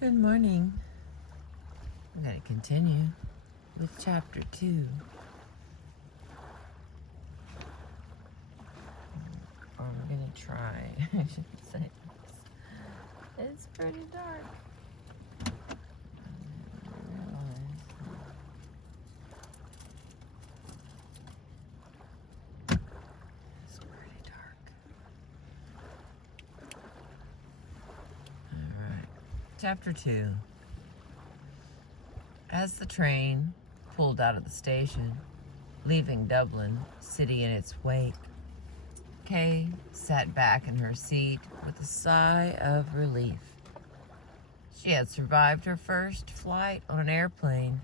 Good morning. I'm going to continue with chapter 2. Or we're going to try, I should say. It's pretty dark. It's pretty dark. Alright. Chapter 2. As the train pulled out of the station, leaving Dublin City in its wake, Kay sat back in her seat with a sigh of relief. She had survived her first flight on an airplane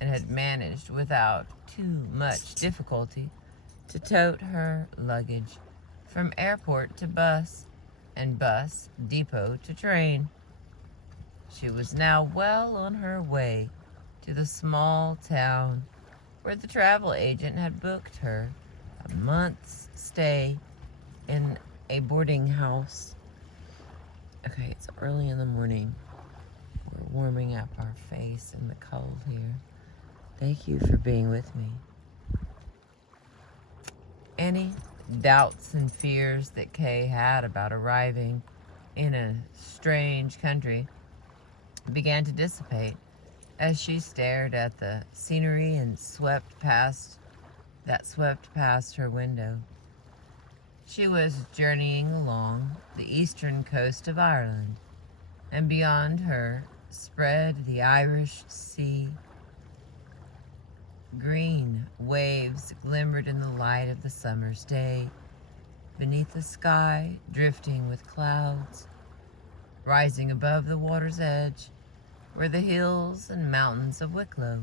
and had managed without too much difficulty to tote her luggage from airport to bus and bus depot to train. She was now well on her way to the small town where the travel agent had booked her a month's stay in a boarding house. Okay, it's early in the morning. We're warming up our face in the cold here. Thank you for being with me. Any doubts and fears that Kay had about arriving in a strange country began to dissipate as she stared at the scenery and swept past her window. She was journeying along the eastern coast of Ireland, and beyond her spread the Irish Sea. Green waves glimmered in the light of the summer's day, beneath the sky drifting with clouds. Rising above the water's edge were the hills and mountains of Wicklow.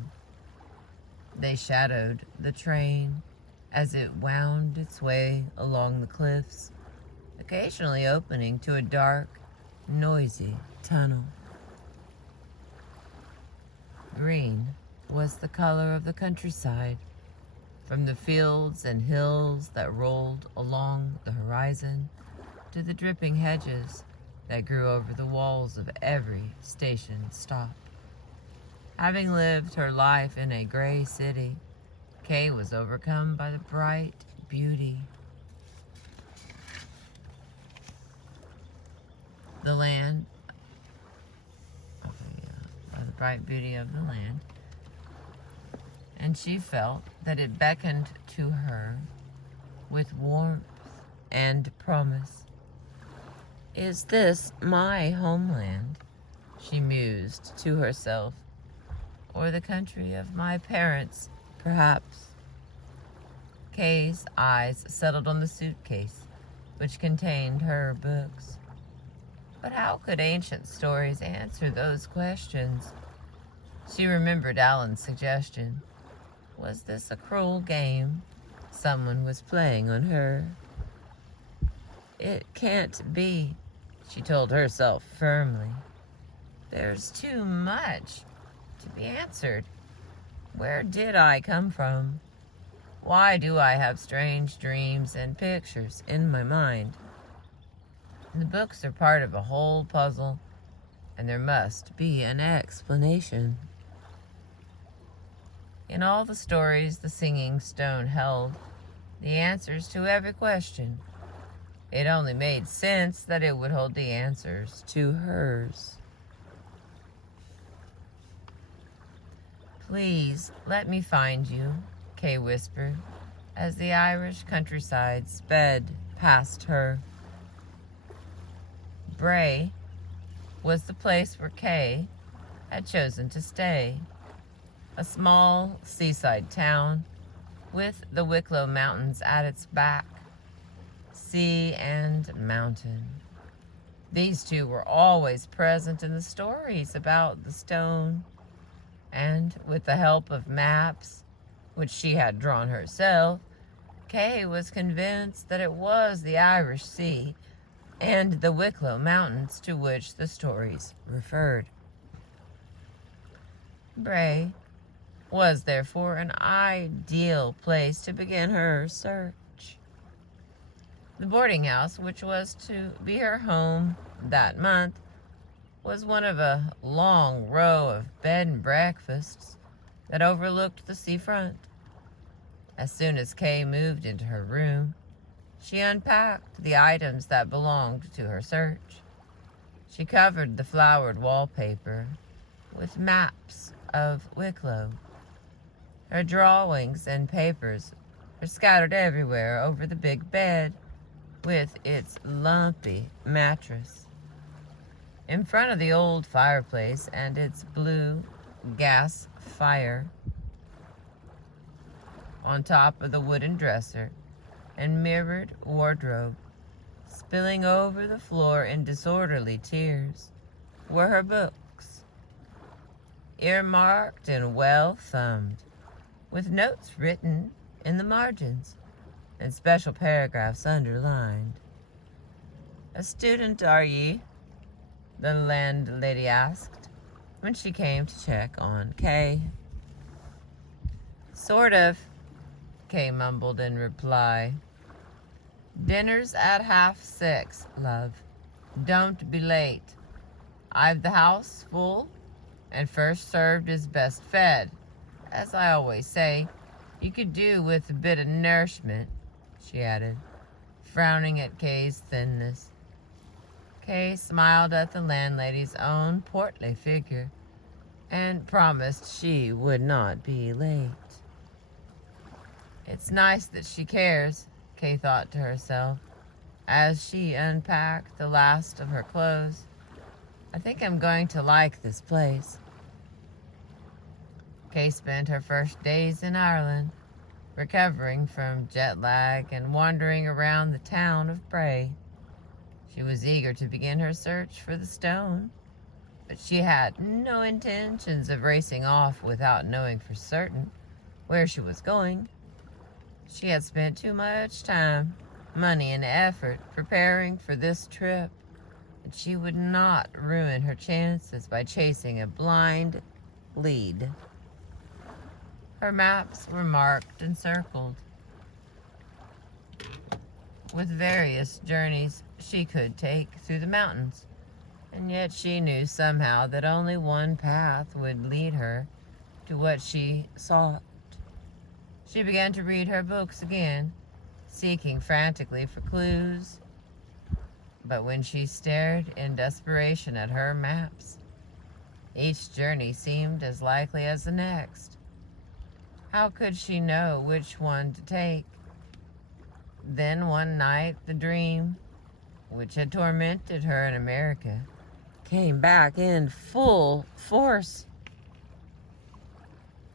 They shadowed the train as it wound its way along the cliffs, occasionally opening to a dark, noisy tunnel. Green was the color of the countryside, from the fields and hills that rolled along the horizon to the dripping hedges that grew over the walls of every station stop. Having lived her life in a gray city, Kay was overcome by the bright beauty. By the bright beauty of the land, and she felt that it beckoned to her with warmth and promise. Is this my homeland? She mused to herself. Or the country of my parents, perhaps. Kay's eyes settled on the suitcase, which contained her books. But how could ancient stories answer those questions? She remembered Alan's suggestion. Was this a cruel game someone was playing on her? It can't be, she told herself firmly. There's too much to be answered. Where did I come from? Why do I have strange dreams and pictures in my mind? The books are part of a whole puzzle, and there must be an explanation. In all the stories the Singing Stone held the answers to every question. It only made sense that it would hold the answers to hers. Please, let me find you, Kay whispered, as the Irish countryside sped past her. Bray was the place where Kay had chosen to stay, a small seaside town with the Wicklow Mountains at its back, sea and mountain. These two were always present in the stories about the stone, and with the help of maps, which she had drawn herself, Kay was convinced that it was the Irish Sea and the Wicklow Mountains to which the stories referred. Bray was therefore an ideal place to begin her search. The boarding house, which was to be her home that month, was one of a long row of bed and breakfasts that overlooked the seafront. As soon as Kay moved into her room, she unpacked the items that belonged to her search. She covered the flowered wallpaper with maps of Wicklow. Her drawings and papers were scattered everywhere over the big bed with its lumpy mattress. In front of the old fireplace and its blue gas fire, on top of the wooden dresser and mirrored wardrobe, spilling over the floor in disorderly tiers, were her books, earmarked and well thumbed, with notes written in the margins and special paragraphs underlined. "A student, are ye?" the landlady asked when she came to check on Kay. "Sort of," Kay mumbled in reply. "Dinner's at 6:30, love. Don't be late. I've the house full, and first served is best fed. As I always say, you could do with a bit of nourishment," she added, frowning at Kay's thinness. Kay smiled at the landlady's own portly figure and promised she would not be late. "It's nice that she cares," Kay thought to herself as she unpacked the last of her clothes. "I think I'm going to like this place." Kay spent her first days in Ireland, recovering from jet lag and wandering around the town of Bray. She was eager to begin her search for the stone, but she had no intentions of racing off without knowing for certain where she was going. She had spent too much time, money, and effort preparing for this trip, and she would not ruin her chances by chasing a blind lead. Her maps were marked and circled with various journeys she could take through the mountains, and yet she knew somehow that only one path would lead her to what she sought. She began to read her books again, seeking frantically for clues. But when she stared in desperation at her maps, each journey seemed as likely as the next. How could she know which one to take? Then one night, the dream, which had tormented her in America, came back in full force.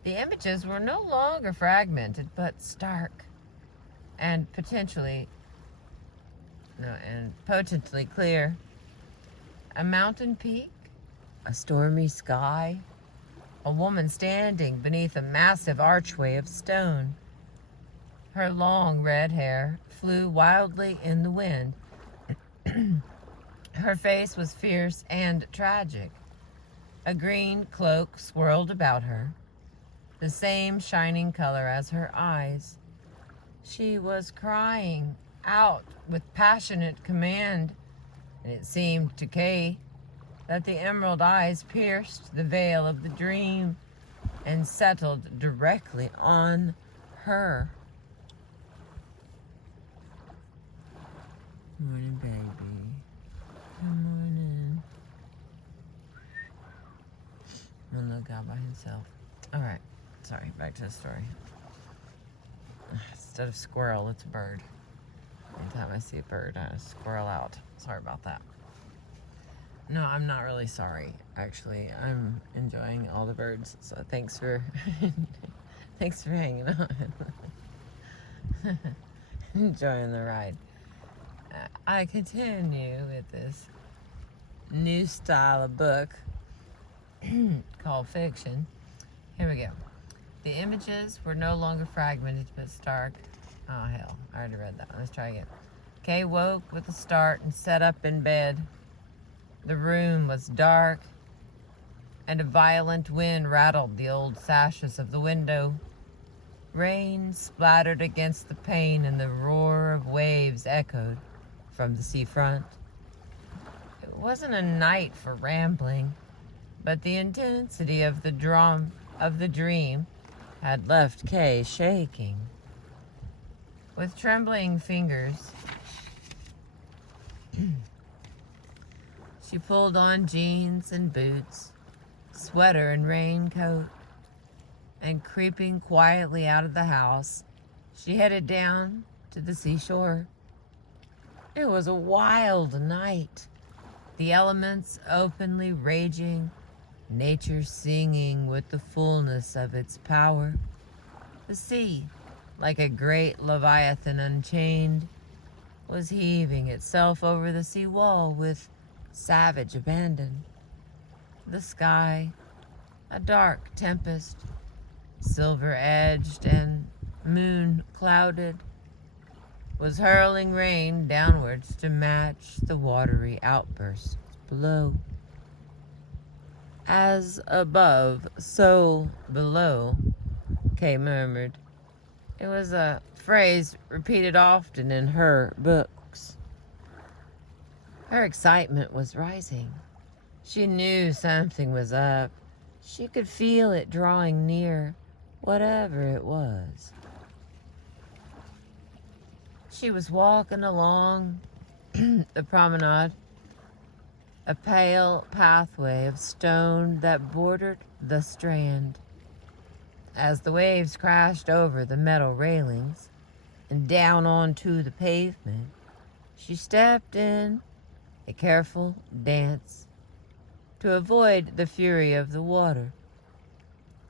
The images were no longer fragmented, but stark and potently clear. A mountain peak, a stormy sky, a woman standing beneath a massive archway of stone. Her long red hair flew wildly in the wind. Her face was fierce and tragic. A green cloak swirled about her, the same shining color as her eyes. She was crying out with passionate command, and it seemed to Kay that the emerald eyes pierced the veil of the dream and settled directly on her. Morning, baby. Good morning. No little guy by himself. All right. Sorry, back to the story. Instead of squirrel, it's a bird. Anytime I see a bird, I squirrel out. Sorry about that. No, I'm not really sorry, actually. I'm enjoying all the birds, so thanks for thanks for hanging on. Enjoying the ride. I continue with this new style of book called fiction. Here we go. The images were no longer fragmented but stark. Oh, hell. I already read that one. Let's try again. Kay woke with a start and sat up in bed. The room was dark, and a violent wind rattled the old sashes of the window. Rain splattered against the pane, and the roar of waves echoed from the seafront. It wasn't a night for rambling, but the intensity of the dream had left Kay shaking. With trembling fingers, she pulled on jeans and boots, sweater and raincoat, and creeping quietly out of the house, she headed down to the seashore. It was a wild night, the elements openly raging, nature singing with the fullness of its power. The sea, like a great leviathan unchained, was heaving itself over the sea wall with savage abandon. The sky, a dark tempest, silver-edged and moon-clouded, was hurling rain downwards to match the watery outbursts below. As above, so below, Kay murmured. It was a phrase repeated often in her books. Her excitement was rising. She knew something was up. She could feel it drawing near, whatever it was. She was walking along the promenade, a pale pathway of stone that bordered the strand. As the waves crashed over the metal railings and down onto the pavement, she stepped in a careful dance to avoid the fury of the water.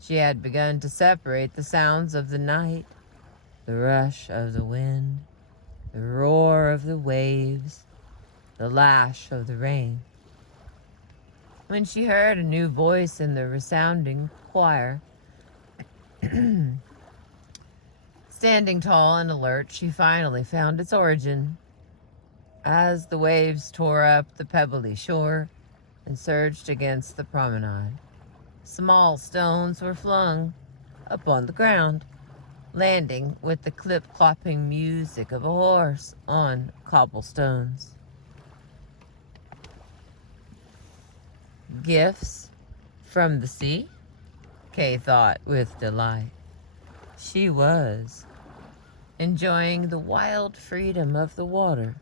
She had begun to separate the sounds of the night, the rush of the wind, the roar of the waves, the lash of the rain. When she heard a new voice in the resounding choir, standing tall and alert, she finally found its origin. As the waves tore up the pebbly shore and surged against the promenade, small stones were flung upon the ground, landing with the clip-clopping music of a horse on cobblestones. Gifts from the sea? Kay thought with delight. She was enjoying the wild freedom of the water.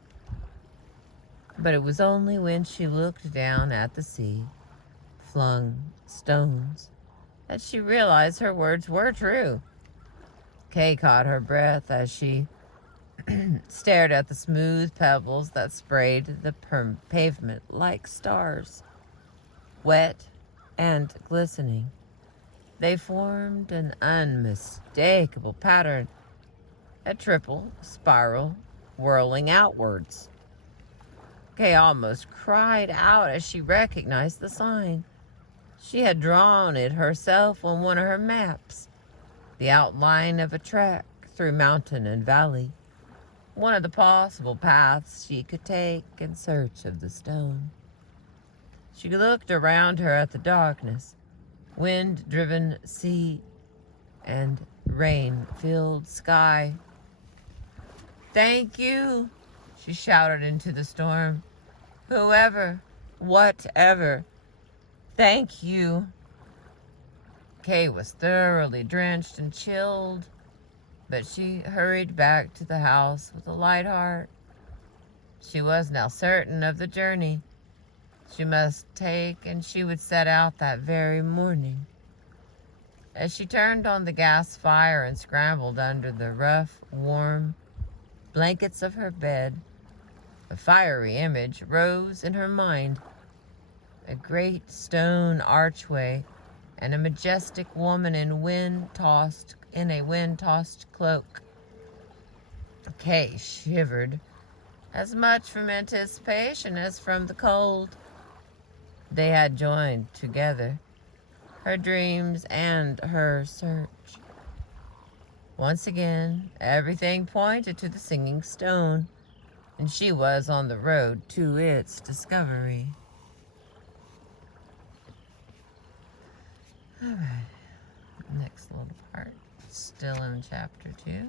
But it was only when she looked down at the sea, flung stones, that she realized her words were true. Kay caught her breath as she stared at the smooth pebbles that sprayed the pavement like stars, wet and glistening. They formed an unmistakable pattern, a triple spiral whirling outwards. Kay almost cried out as she recognized the sign. She had drawn it herself on one of her maps, the outline of a trek through mountain and valley, one of the possible paths she could take in search of the stone. She looked around her at the darkness, wind-driven sea, and rain-filled sky. "Thank you," she shouted into the storm. "Whoever, whatever, thank you." Kay was thoroughly drenched and chilled, but she hurried back to the house with a light heart. She was now certain of the journey she must take, and she would set out that very morning. As she turned on the gas fire and scrambled under the rough, warm blankets of her bed, a fiery image rose in her mind. A great stone archway and a majestic woman in a wind-tossed cloak. Kay shivered, as much from anticipation as from the cold. They had joined together, her dreams and her search. Once again, everything pointed to the singing stone, and she was on the road to its discovery. All right, next little part, still in chapter 2.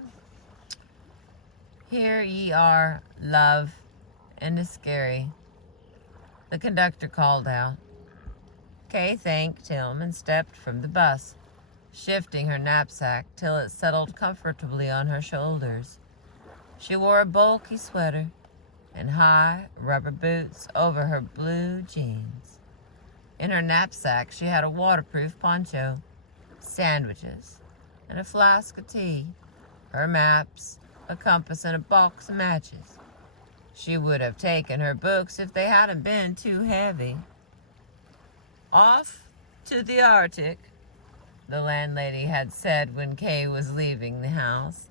Here ye are, love, and Iscary. the conductor called out. Kay thanked him and stepped from the bus, shifting her knapsack till it settled comfortably on her shoulders. She wore a bulky sweater and high rubber boots over her blue jeans. In her knapsack, she had a waterproof poncho, sandwiches, and a flask of tea, her maps, a compass, and a box of matches. She would have taken her books if they hadn't been too heavy. Off to the Arctic, the landlady had said when Kay was leaving the house.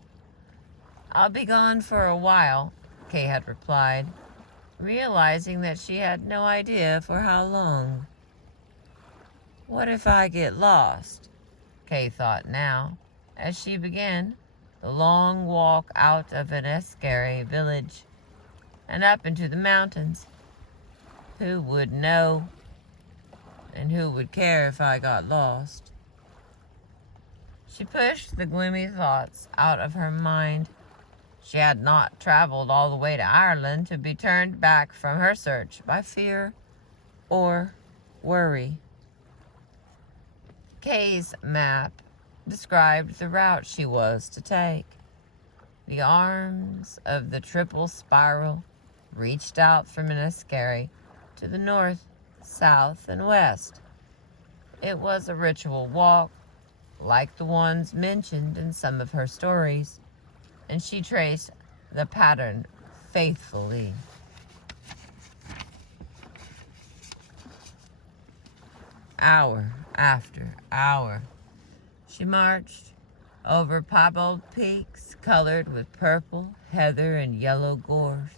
I'll be gone for a while, Kay had replied, realizing that she had no idea for how long. What if I get lost? Kay thought now, as she began the long walk out of an Eskari village and up into the mountains. Who would know? And who would care if I got lost? She pushed the gloomy thoughts out of her mind. She had not traveled all the way to Ireland to be turned back from her search by fear or worry. Kay's map described the route she was to take. The arms of the triple spiral reached out from Eskari to the north, south, and west. It was a ritual walk, like the ones mentioned in some of her stories, and she traced the pattern faithfully. Hour after hour, she marched over piebald peaks colored with purple, heather, and yellow gorse,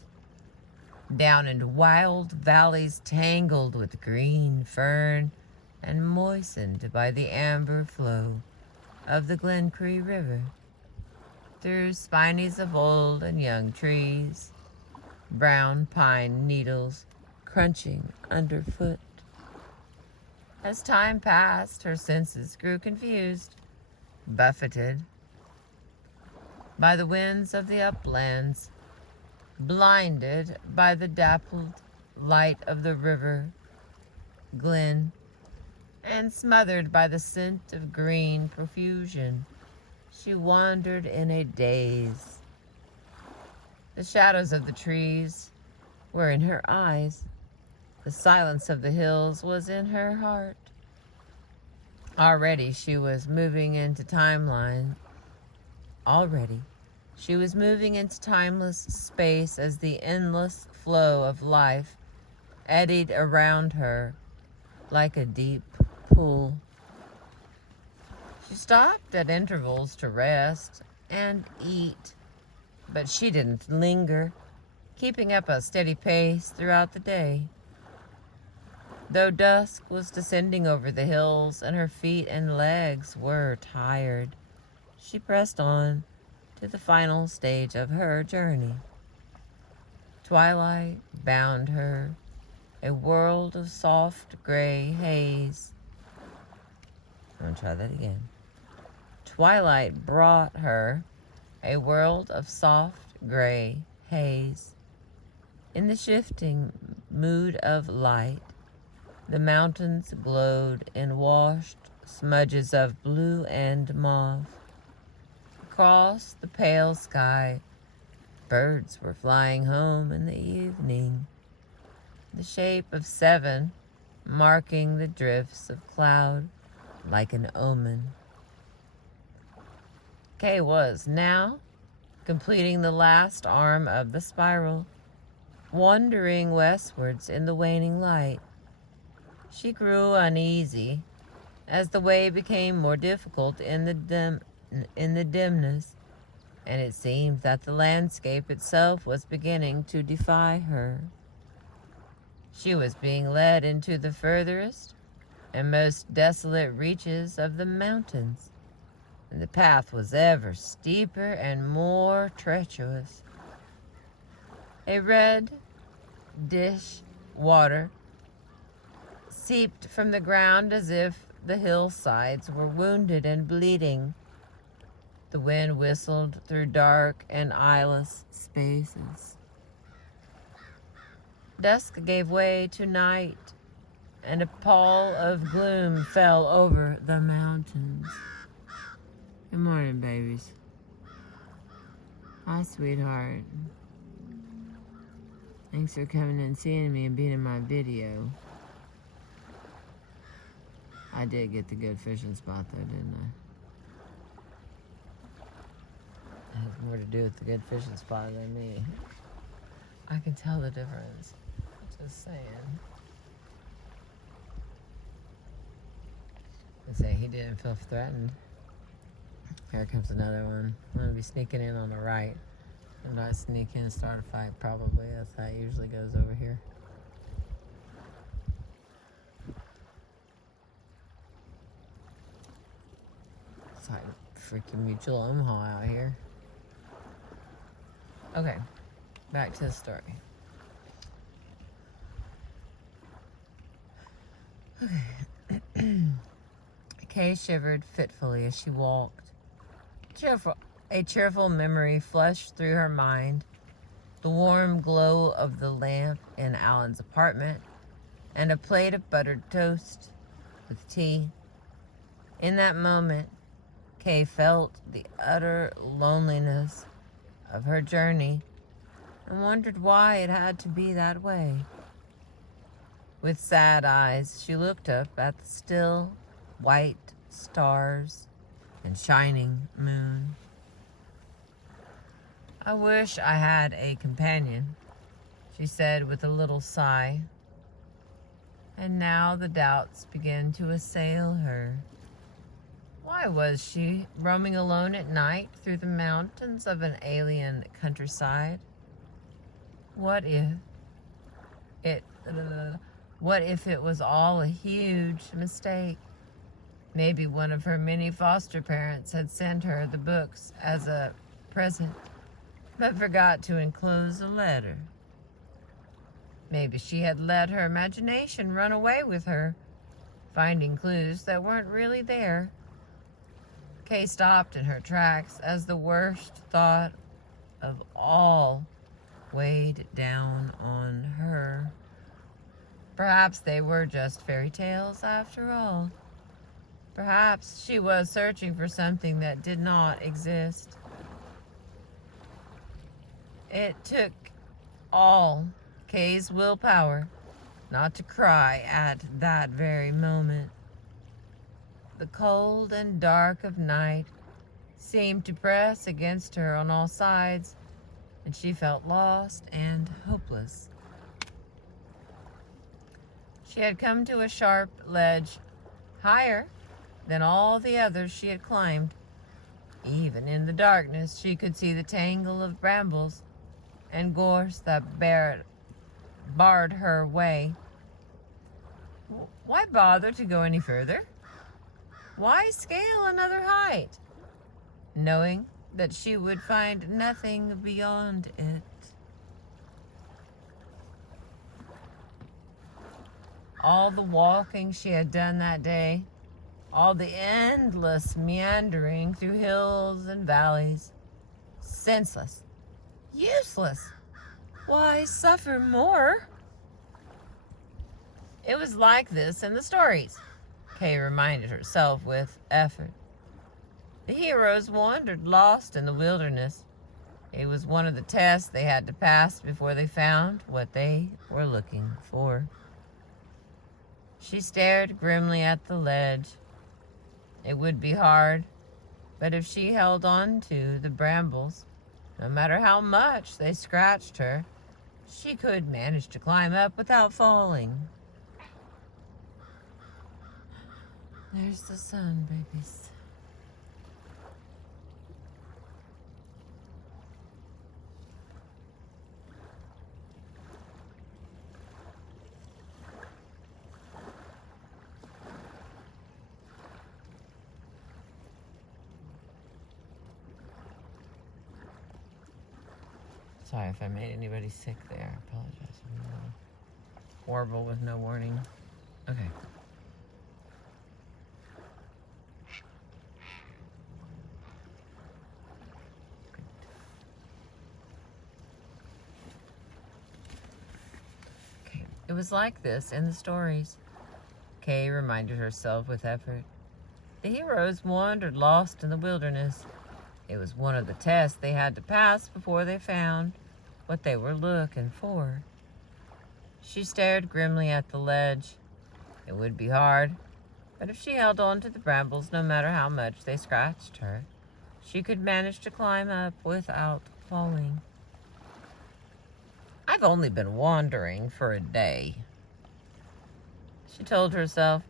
down into wild valleys tangled with green fern and moistened by the amber flow of the Glencree River, through spines of old and young trees, brown pine needles crunching underfoot. As time passed, her senses grew confused, buffeted by the winds of the uplands, blinded by the dappled light of the river glen, and smothered by the scent of green profusion. She wandered in a daze. The shadows of the trees were in her eyes. The silence of the hills was in her heart. Already she was moving into timeless space as the endless flow of life eddied around her like a deep pool. She stopped at intervals to rest and eat, but she didn't linger, keeping up a steady pace throughout the day. Though dusk was descending over the hills and her feet and legs were tired, she pressed on to the final stage of her journey. Twilight bound her, a world of soft gray haze. I'm going to try that again. Twilight brought her a world of soft gray haze. In the shifting mood of light, the mountains glowed in washed smudges of blue and mauve. Across the pale sky, birds were flying home in the evening, the shape of 7 marking the drifts of cloud like an omen. Kay was now completing the last arm of the spiral, wandering westwards in the waning light. She grew uneasy as the way became more difficult in the dimness, and it seemed that the landscape itself was beginning to defy her. She was being led into the furthest and most desolate reaches of the mountains, and the path was ever steeper and more treacherous. A red dish water seeped from the ground as if the hillsides were wounded and bleeding. The wind whistled through dark and eyeless spaces. Dusk gave way to night, and a pall of gloom fell over the mountains. Good morning, babies. Hi, sweetheart. Thanks for coming and seeing me and being in my video. I did get the good fishing spot though, didn't I? It has more to do with the good fishing spot than me. I can tell the difference. Just saying. I say he didn't feel threatened. Here comes another one. I'm gonna be sneaking in on the right. If I sneak in and start a fight, probably. That's how it usually goes over here. It's like freaking Mutual Omaha out here. Okay, back to the story. Okay. Kay shivered fitfully as she walked. A cheerful memory flushed through her mind. The warm glow of the lamp in Alan's apartment and a plate of buttered toast with tea. In that moment, Kay felt the utter loneliness of her journey and wondered why it had to be that way. With sad eyes, she looked up at the still, white stars and shining moon. I wish I had a companion, she said with a little sigh. And now the doubts began to assail her. Why was she roaming alone at night through the mountains of an alien countryside? What if it was all a huge mistake? Maybe one of her many foster parents had sent her the books as a present, but forgot to enclose a letter. Maybe she had let her imagination run away with her, finding clues that weren't really there. Kay stopped in her tracks as the worst thought of all weighed down on her. Perhaps they were just fairy tales after all. Perhaps she was searching for something that did not exist. It took all Kay's willpower not to cry at that very moment. The cold and dark of night seemed to press against her on all sides, and she felt lost and hopeless. She had come to a sharp ledge higher than all the others she had climbed. Even in the darkness, she could see the tangle of brambles and gorse that barred her way. Why bother to go any further? Why scale another height, knowing that she would find nothing beyond it? All the walking she had done that day, all the endless meandering through hills and valleys, senseless, useless. Why suffer more? It was like this in the stories, Kay reminded herself with effort. The heroes wandered lost in the wilderness. It was one of the tests they had to pass before they found what they were looking for. She stared grimly at the ledge. It would be hard, but if she held on to the brambles, no matter how much they scratched her, she could manage to climb up without falling. There's the sun, babies. Sorry if I made anybody sick there. I apologize. I'm horrible with no warning. Okay. It was like this in the stories, Kay reminded herself with effort. The heroes wandered lost in the wilderness. It was one of the tests they had to pass before they found what they were looking for. She stared grimly at the ledge. It would be hard, but if she held on to the brambles, no matter how much they scratched her, she could manage to climb up without falling. I've only been wandering for a day, she told herself.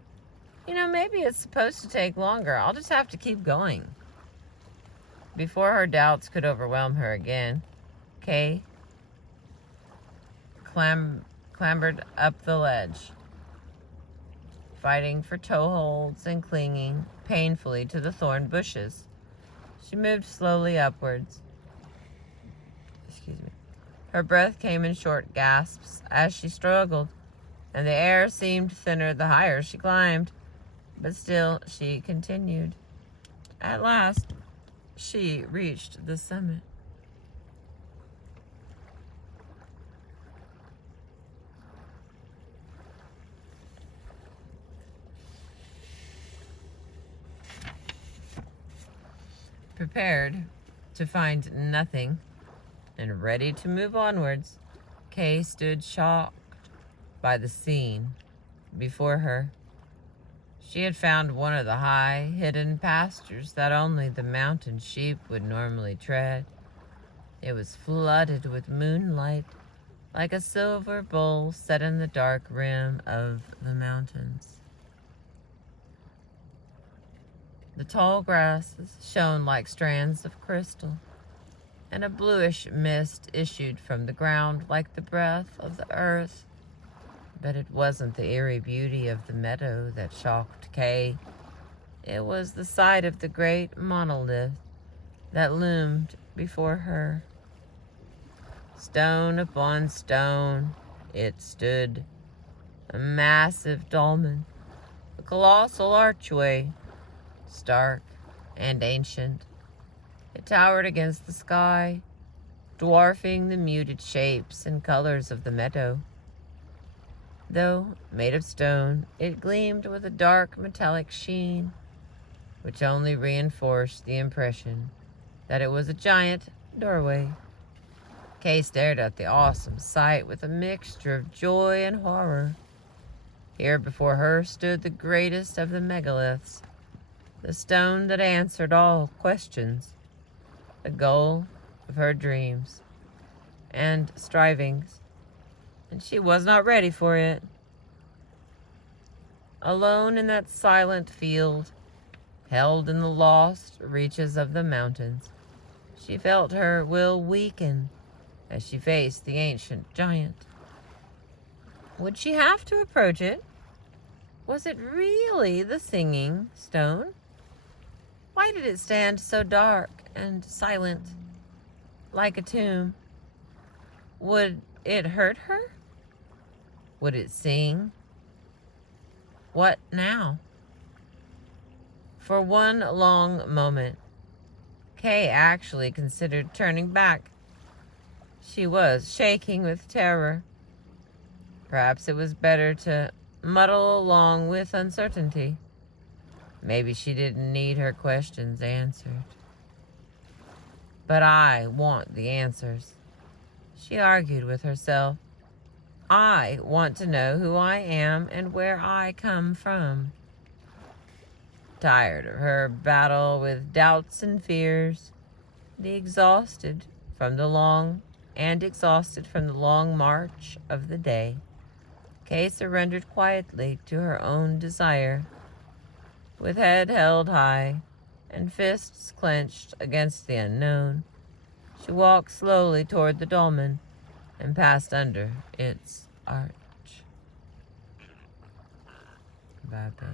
Maybe it's supposed to take longer. I'll just have to keep going. Before her doubts could overwhelm her again, Kay clambered up the ledge, fighting for toeholds and clinging painfully to the thorn bushes. She moved slowly upwards. Her breath came in short gasps as she struggled, and the air seemed thinner the higher she climbed. But still, she continued. At last, she reached the summit. Prepared to find nothing and ready to move onwards, Kay stood shocked by the scene before her. She had found one of the high, hidden pastures that only the mountain sheep would normally tread. It was flooded with moonlight, like a silver bowl set in the dark rim of the mountains. The tall grasses shone like strands of crystal, and a bluish mist issued from the ground like the breath of the earth. But it wasn't the eerie beauty of the meadow that shocked Kay. It was the sight of the great monolith that loomed before her. Stone upon stone it stood, a massive dolmen, a colossal archway, stark and ancient. It towered against the sky, dwarfing the muted shapes and colors of the meadow. Though made of stone, it gleamed with a dark metallic sheen, which only reinforced the impression that it was a giant doorway. Kay stared at the awesome sight with a mixture of joy and horror. Here before her stood the greatest of the megaliths, the stone that answered all questions, the goal of her dreams and strivings. And she was not ready for it. Alone in that silent field, held in the lost reaches of the mountains, she felt her will weaken as she faced the ancient giant. Would she have to approach it? Was it really the singing stone? Why did it stand so dark and silent, like a tomb? Would it hurt her? Would it sing? What now? For one long moment, Kay actually considered turning back. She was shaking with terror. Perhaps it was better to muddle along with uncertainty. Maybe she didn't need her questions answered. But I want the answers, she argued with herself. I want to know who I am and where I come from. Tired of her battle with doubts and fears, exhausted from the long march of the day, Kay surrendered quietly to her own desire. With head held high and fists clenched against the unknown, she walked slowly toward the dolmen and passed under its arch. Bye, baby.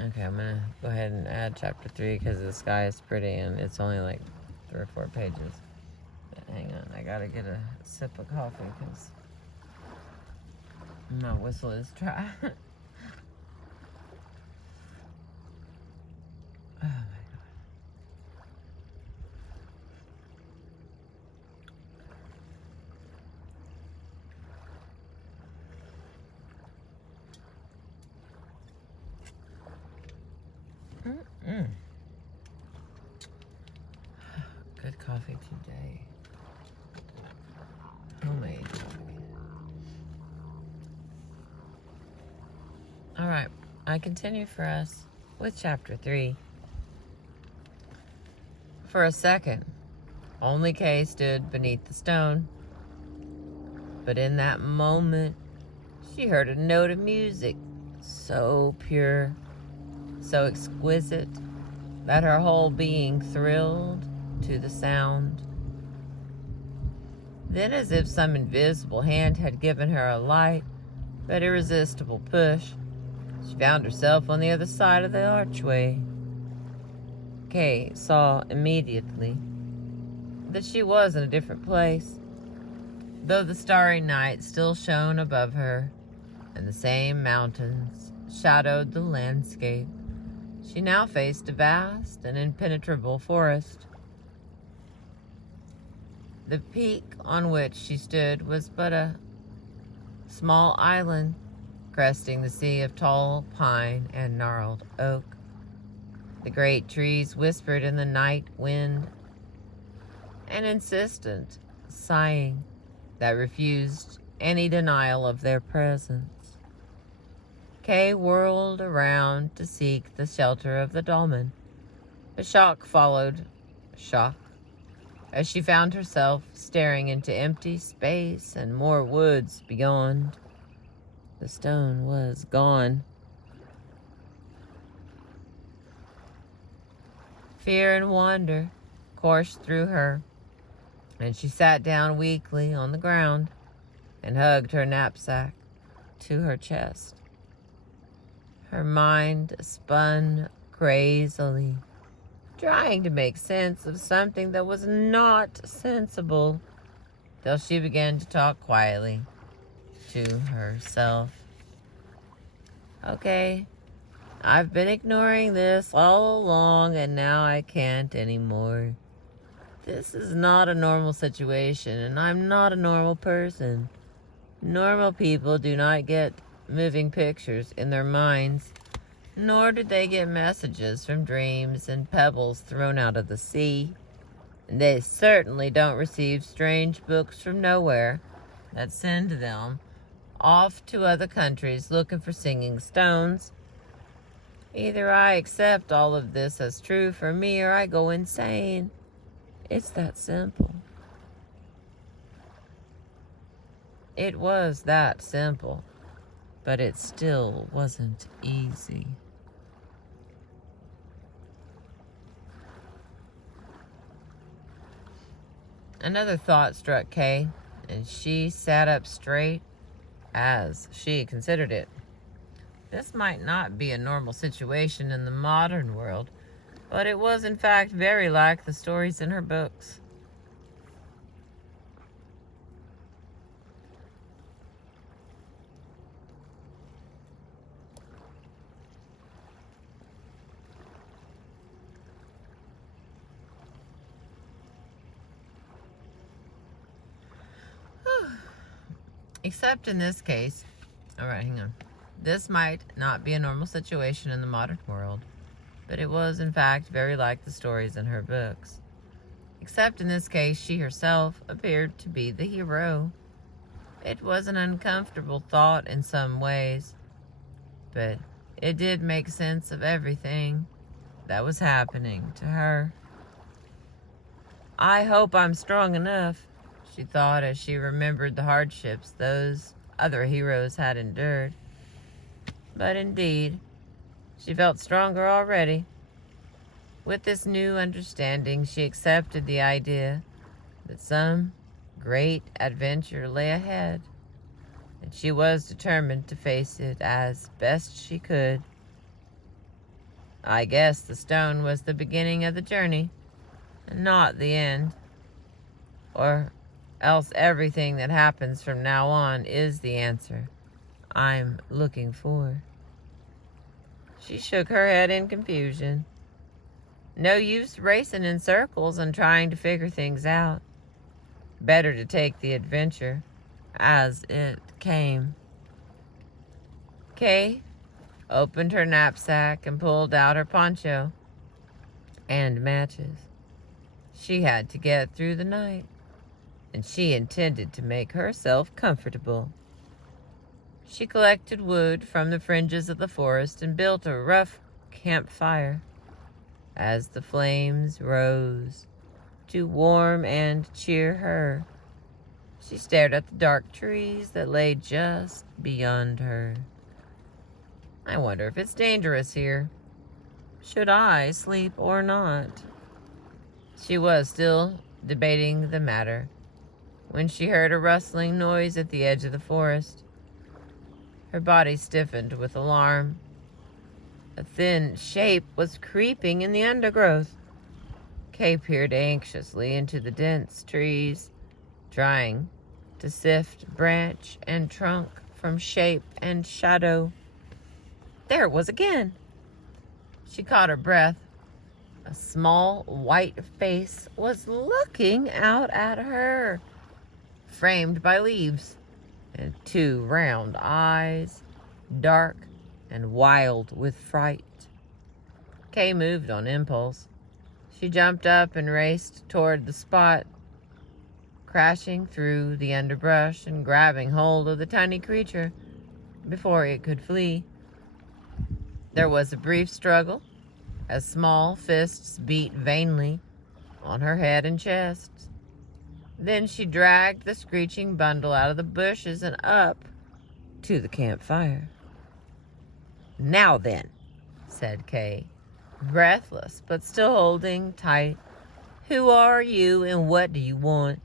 Okay, I'm gonna go ahead and add chapter 3 because the sky is pretty and it's only like 3 or 4 pages. But hang on, I gotta get a sip of coffee because My whistle is dry. Oh my God. Good coffee today. Homemade coffee. All right, I continue for us with chapter 3. For a second, only Kay stood beneath the stone. But in that moment, she heard a note of music so pure, so exquisite, that her whole being thrilled to the sound. Then, as if some invisible hand had given her a light but irresistible push, she found herself on the other side of the archway. Kay saw immediately that she was in a different place. Though the starry night still shone above her, and the same mountains shadowed the landscape, she now faced a vast and impenetrable forest. The peak on which she stood was but a small island, cresting the sea of tall pine and gnarled oak. The great trees whispered in the night wind, an insistent sighing that refused any denial of their presence. Kay whirled around to seek the shelter of the dolmen, but shock followed shock as she found herself staring into empty space and more woods beyond. The stone was gone. Fear and wonder coursed through her, and she sat down weakly on the ground and hugged her knapsack to her chest. Her mind spun crazily, trying to make sense of something that was not sensible, till she began to talk quietly to herself. Okay, I've been ignoring this all along, and now I can't anymore. This is not a normal situation, and I'm not a normal person. Normal people do not get moving pictures in their minds, nor do they get messages from dreams and pebbles thrown out of the sea. And they certainly don't receive strange books from nowhere that send them off to other countries looking for singing stones. Either I accept all of this as true for me, or I go insane. It's that simple. It was that simple, but it still wasn't easy. Another thought struck Kay, and she sat up straight as she considered it. This might not be a normal situation in the modern world, but it was in fact very like the stories in her books. Except in this case, all right, hang on. This might not be a normal situation in the modern world, but it was in fact very like the stories in her books. Except in this case, she herself appeared to be the hero. It was an uncomfortable thought in some ways, but it did make sense of everything that was happening to her. I hope I'm strong enough, she thought as she remembered the hardships those other heroes had endured. But indeed, she felt stronger already. With this new understanding, she accepted the idea that some great adventure lay ahead, and she was determined to face it as best she could. I guess the stone was the beginning of the journey, and not the end. Or else everything that happens from now on is the answer. I'm looking for." She shook her head in confusion. No use racing in circles and trying to figure things out. Better to take the adventure as it came. Kay opened her knapsack and pulled out her poncho and matches. She had to get through the night, and she intended to make herself comfortable. She collected wood from the fringes of the forest and built a rough campfire. As the flames rose to warm and cheer her, she stared at the dark trees that lay just beyond her. "I wonder if it's dangerous here. Should I sleep or not?" She was still debating the matter when she heard a rustling noise at the edge of the forest. Her body stiffened with alarm. A thin shape was creeping in the undergrowth. Kay peered anxiously into the dense trees, trying to sift branch and trunk from shape and shadow. There it was again. She caught her breath. A small white face was looking out at her, framed by leaves, and two round eyes, dark and wild with fright. Kay moved on impulse. She jumped up and raced toward the spot, crashing through the underbrush and grabbing hold of the tiny creature before it could flee. There was a brief struggle as small fists beat vainly on her head and chest. Then she dragged the screeching bundle out of the bushes and up to the campfire. "Now then," said Kay, breathless but still holding tight. "Who are you and what do you want?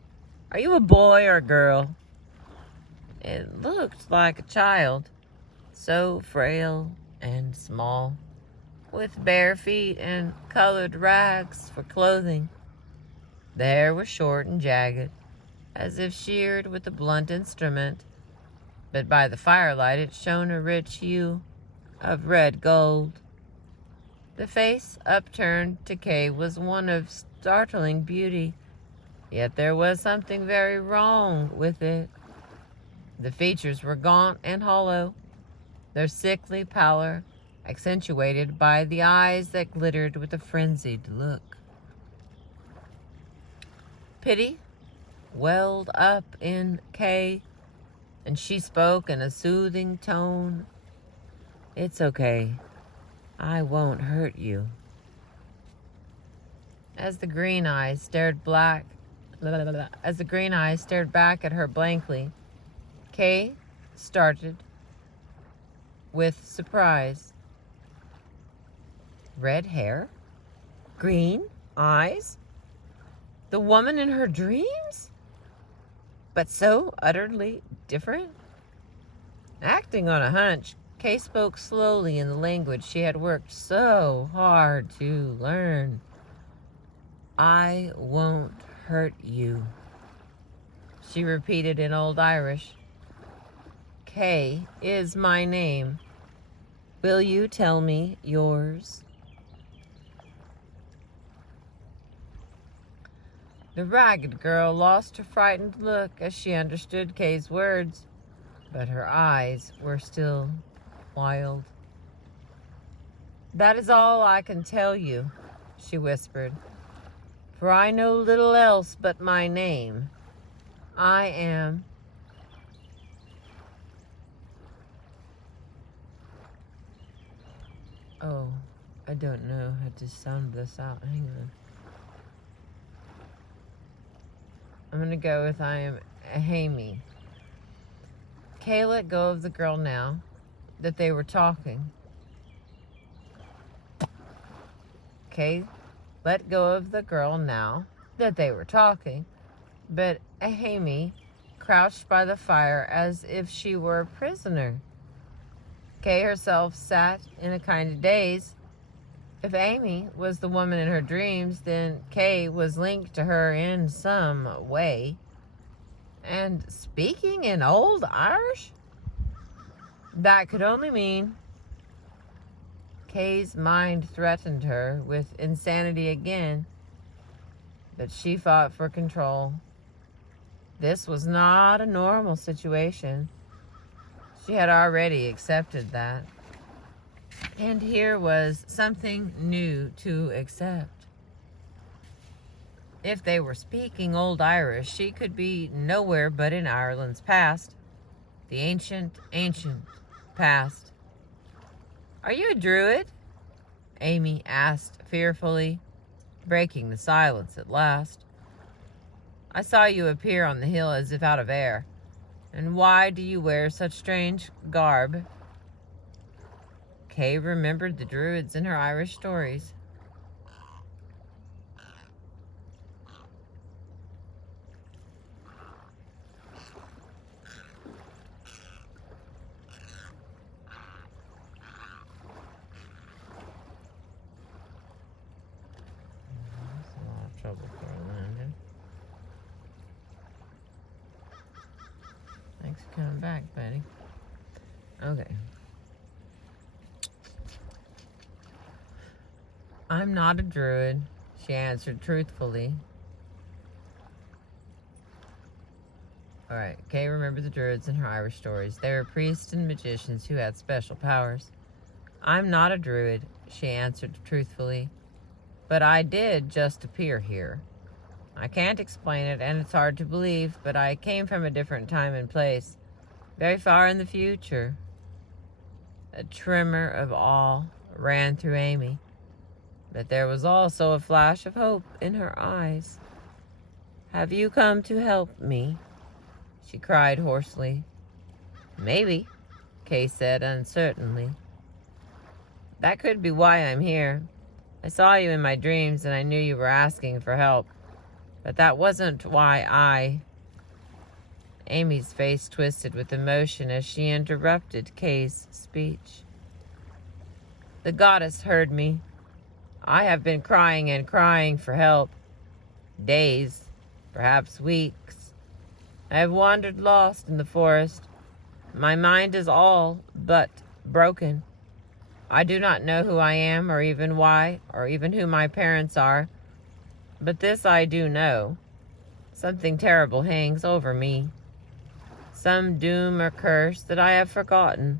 Are you a boy or a girl?" It looked like a child, so frail and small, with bare feet and colored rags for clothing. The hair was short and jagged, as if sheared with a blunt instrument, but by the firelight it shone a rich hue of red gold. The face upturned to Kay was one of startling beauty, yet there was something very wrong with it. The features were gaunt and hollow, their sickly pallor accentuated by the eyes that glittered with a frenzied look. Pity welled up in Kay, and she spoke in a soothing tone. "It's okay. I won't hurt you." As the green eyes stared back at her blankly, Kay started with surprise. Red hair? Green eyes? The woman in her dreams? But so utterly different? Acting on a hunch, Kay spoke slowly in the language she had worked so hard to learn. "I won't hurt you," she repeated in Old Irish. "Kay is my name. Will you tell me yours?" The ragged girl lost her frightened look as she understood Kay's words, but her eyes were still wild. "That is all I can tell you," she whispered, "for I know little else but my name. I am..." Oh, I don't know how to sound this out. Hang on. I'm going to go with I am Amy. Kay let go of the girl now that they were talking. Kay let go of the girl now that they were talking, but Amy crouched by the fire as if she were a prisoner. Kay herself sat in a kind of daze. If Amy was the woman in her dreams, then Kay was linked to her in some way. And speaking in Old Irish? That could only mean Kay's mind threatened her with insanity again, but she fought for control. This was not a normal situation. She had already accepted that. And here was something new to accept. If they were speaking Old Irish, she could be nowhere but in Ireland's past. The ancient past. Are you a druid? Amy asked fearfully, breaking the silence at last. I saw you appear on the hill as if out of air. And why do you wear such strange garb? Kay remembered the druids in her Irish stories. That's a lot of trouble for Landon. Thanks for coming back, buddy. Okay. I'm not a druid, she answered truthfully. Alright, Kay remembered the druids in her Irish stories. They were priests and magicians who had special powers. I'm not a druid, she answered truthfully, but I did just appear here. I can't explain it, and it's hard to believe, but I came from a different time and place, very far in the future. A tremor of awe ran through Amy, but there was also a flash of hope in her eyes. Have you come to help me? She cried hoarsely. Maybe, Kay said uncertainly. That could be why I'm here. I saw you in my dreams and I knew you were asking for help. But that wasn't why Amy's face twisted with emotion as she interrupted Kay's speech. The goddess heard me. I have been crying and crying for help. Days, perhaps weeks. I have wandered lost in the forest. My mind is all but broken. I do not know who I am or even why or even who my parents are. But this I do know. Something terrible hangs over me. Some doom or curse that I have forgotten.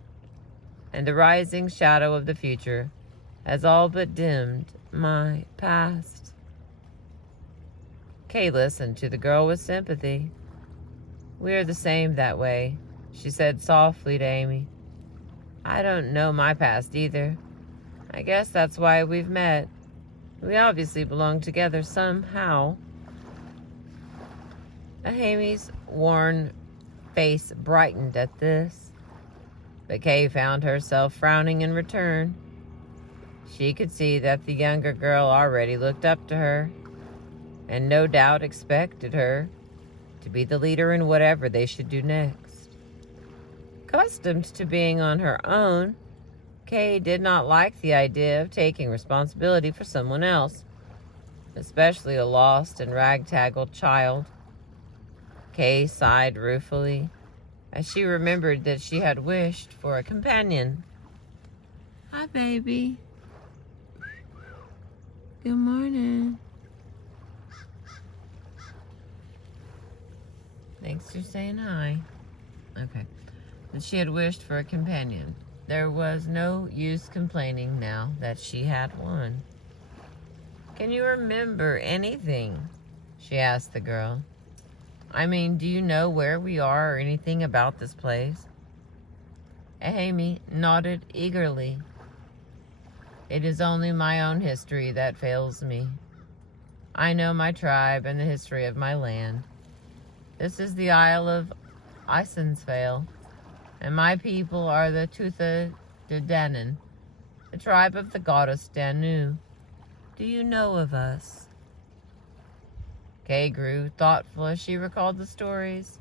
And the rising shadow of the future has all but dimmed my past. Kay listened to the girl with sympathy. We are the same that way, she said softly to Amy. I don't know my past either. I guess that's why we've met. We obviously belong together somehow. Amy's worn face brightened at this, but Kay found herself frowning in return. She could see that the younger girl already looked up to her, and no doubt expected her to be the leader in whatever they should do next. Accustomed to being on her own, Kay did not like the idea of taking responsibility for someone else, especially a lost and ragtaggled child. Kay sighed ruefully as she remembered that she had wished for a companion. Hi, baby. Good morning. Thanks for saying hi. Okay. That she had wished for a companion. There was no use complaining now that she had one. Can you remember anything? She asked the girl. I mean, do you know where we are or anything about this place? Amy nodded eagerly. It is only my own history that fails me. I know my tribe and the history of my land. This is the Isle of Isensvale, and my people are the Tuatha De Danann, the tribe of the goddess Danu. Do you know of us? Kay grew thoughtful as she recalled the stories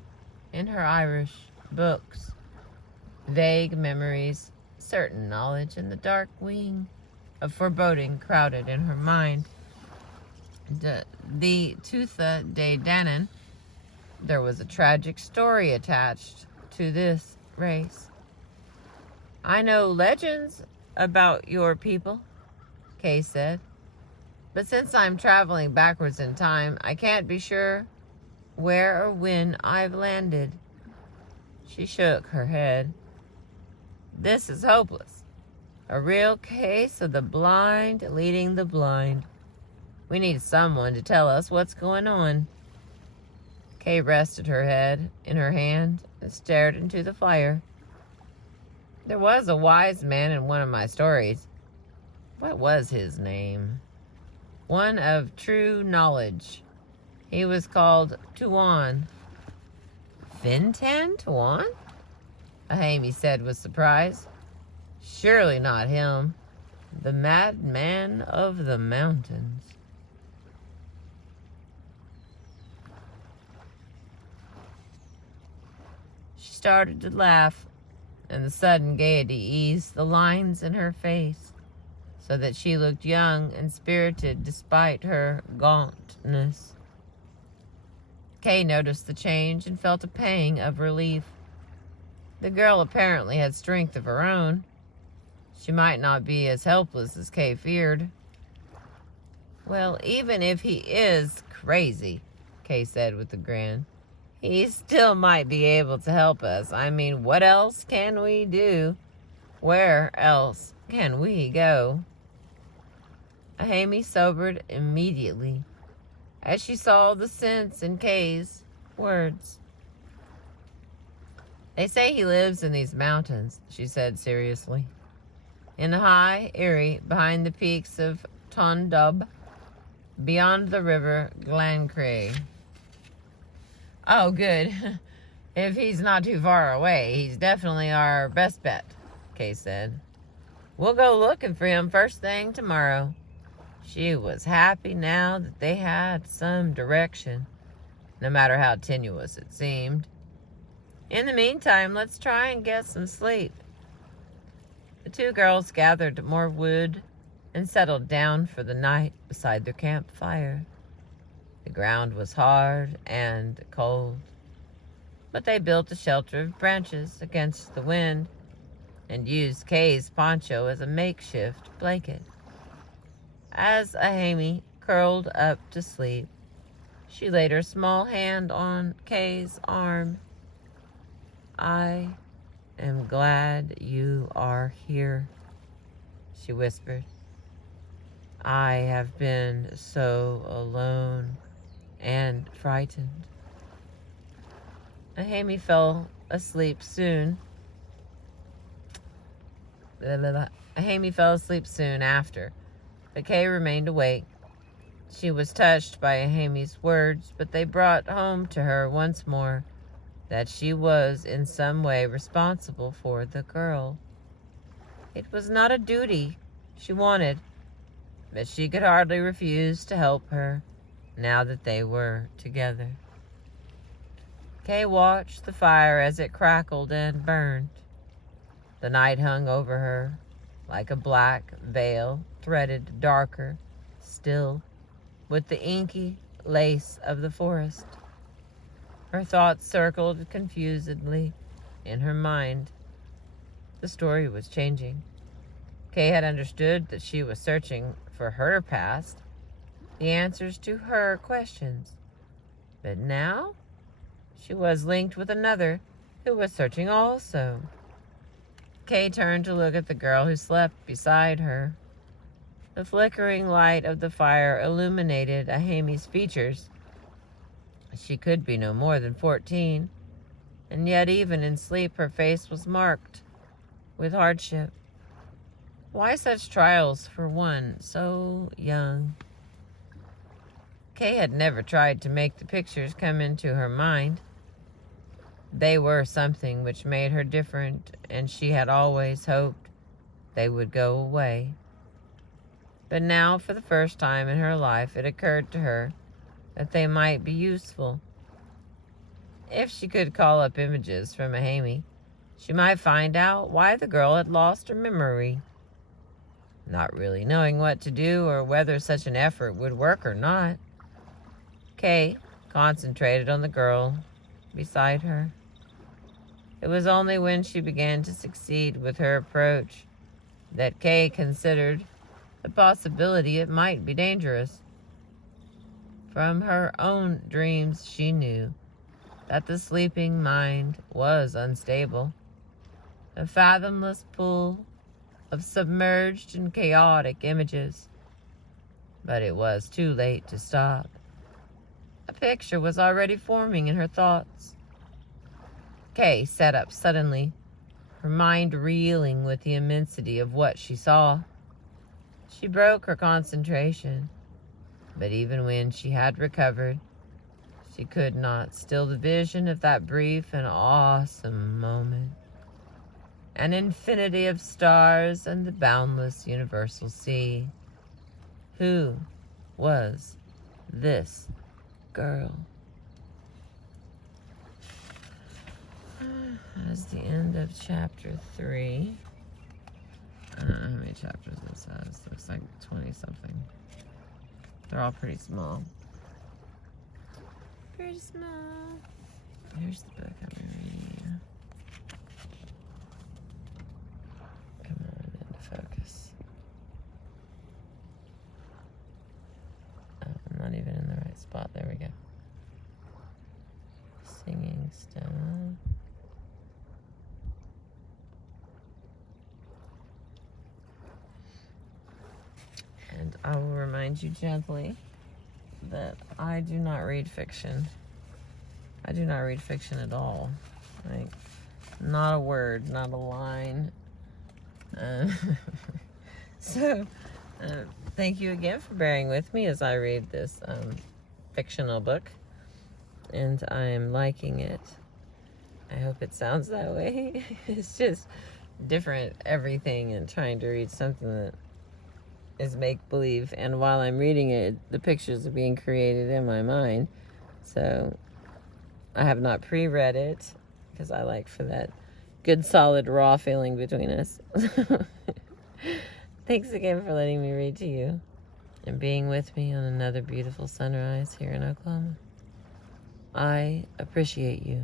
in her Irish books. Vague memories, certain knowledge, and the dark wing of foreboding crowded in her mind. The Tuatha De Danann, there was a tragic story attached to this race. I know legends about your people, Kay said. But since I'm traveling backwards in time, I can't be sure where or when I've landed. She shook her head. This is hopeless. A real case of the blind leading the blind. We need someone to tell us what's going on. Kay rested her head in her hand and stared into the fire. There was a wise man in one of my stories. What was his name? One of true knowledge. He was called Tuan. Fintan Tuan? Ahami said with surprise. Surely not him. The madman of the mountains. She started to laugh, and the sudden gaiety eased the lines in her face, so that she looked young and spirited despite her gauntness. Kay noticed the change and felt a pang of relief. The girl apparently had strength of her own. She might not be as helpless as Kay feared. Well, even if he is crazy, Kay said with a grin, he still might be able to help us. I mean, what else can we do? Where else can we go? Ahami sobered immediately as she saw the sense in Kay's words. They say he lives in these mountains, she said seriously. In the high eyrie behind the peaks of Tondub, beyond the river Glancray. Oh, good. If he's not too far away, he's definitely our best bet, Kay said. We'll go looking for him first thing tomorrow. She was happy now that they had some direction, no matter how tenuous it seemed. In the meantime, let's try and get some sleep. The two girls gathered more wood and settled down for the night beside their campfire. The ground was hard and cold, but they built a shelter of branches against the wind and used Kay's poncho as a makeshift blanket. As Ahami curled up to sleep, she laid her small hand on Kay's arm. I am glad you are here, she whispered. I have been so alone and frightened. Ahami fell asleep soon. Ahami fell asleep soon after, but Kay remained awake. She was touched by Ahami's words, but they brought home to her once more that she was in some way responsible for the girl. It was not a duty she wanted, but she could hardly refuse to help her now that they were together. Kay watched the fire as it crackled and burned. The night hung over her like a black veil, threaded darker still with the inky lace of the forest. Her thoughts circled confusedly in her mind. The story was changing. Kay had understood that she was searching for her past, the answers to her questions. But now she was linked with another who was searching also. Kay turned to look at the girl who slept beside her. The flickering light of the fire illuminated Ahami's features. She could be no more than 14, and yet even in sleep her face was marked with hardship. Why such trials for one so young? Kay had never tried to make the pictures come into her mind. They were something which made her different, and she had always hoped they would go away. But now, for the first time in her life, it occurred to her that they might be useful. If she could call up images from Ahami, she might find out why the girl had lost her memory. Not really knowing what to do or whether such an effort would work or not, Kay concentrated on the girl beside her. It was only when she began to succeed with her approach that Kay considered the possibility it might be dangerous. From her own dreams, she knew that the sleeping mind was unstable, a fathomless pool of submerged and chaotic images. But it was too late to stop. A picture was already forming in her thoughts. Kay sat up suddenly, her mind reeling with the immensity of what she saw. She broke her concentration, but even when she had recovered, she could not still the vision of that brief and awesome moment. An infinity of stars and the boundless universal sea. Who was this girl? That is the end of chapter 3. I don't know how many chapters this has. Looks like 20-something. They're all pretty small. Pretty small. Here's the book I'm reading. Come on, into focus. Oh, I'm not even in the right spot. There we go. Singing Stone. And I will remind you gently that I do not read fiction. I do not read fiction at all. Like, not a word, not a line. So, thank you again for bearing with me as I read this fictional book. And I'm liking it. I hope it sounds that way. It's just different everything and trying to read something that is make-believe, and while I'm reading it, the pictures are being created in my mind. So I have not pre-read it because I like for that good solid raw feeling between us. Thanks again for letting me read to you and being with me on another beautiful sunrise here in Oklahoma. I appreciate you.